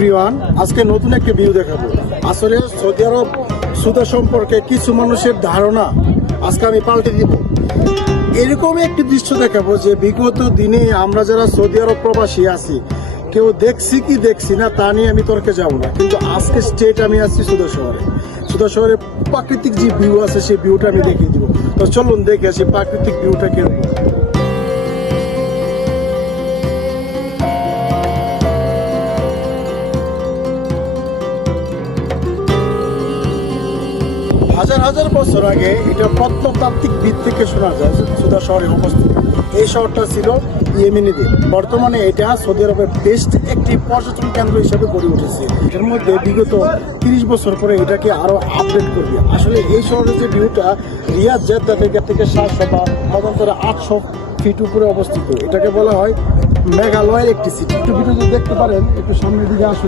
Everyone, আজকে নতুন একটা ভিউ দেখাবো। আসলে সৌদি আরব সুদা সম্পর্কে কিছু মানুষের ধারণা আজকে আমি পাল্টে দিব। এরকম একটি দৃশ্য দেখাবো যে বিগত দিনে আমরা যারা সৌদি আরব প্রবাসী আছি কেউ দেখছি কি দেখছি না তা নিয়ে আমি তর্কে যাব না, কিন্তু আজকে স্টেট আমি আছি সুদা শহরে। সুদা শহরে প্রাকৃতিক যে ভিউ আছে সেই ভিউটা আমি দেখিয়ে দিব। তো চলুন দেখে আসি প্রাকৃতিক ভিউটা কিরকম। হাজার হাজার বছর আগে এটা প্রত্নতাত্ত্বিক দিক থেকে শোনা যায় সুদা শহরে অবস্থিত। এই শহরটা ছিল ইয়েমেনিদের, বর্তমানে এটা সৌদি আরবের বেস্ট একটি পর্যটন কেন্দ্র হিসেবে গড়ে উঠেছে। এর মধ্যে বিগত 30 বছর পরে এটাকে আরো আপডেট করবে। আসলে এই শহরের যে ভিউটা রিয়াদ জেদ্দা থেকে 700 বা মতান্তরে 800 ফিট উপরে অবস্থিত। এটাকে বলা হয় মেঘালয়ের একটি সিটি। একটু ভিডিও দেখতে পারেন, একটু সামনের দিকে আসুন।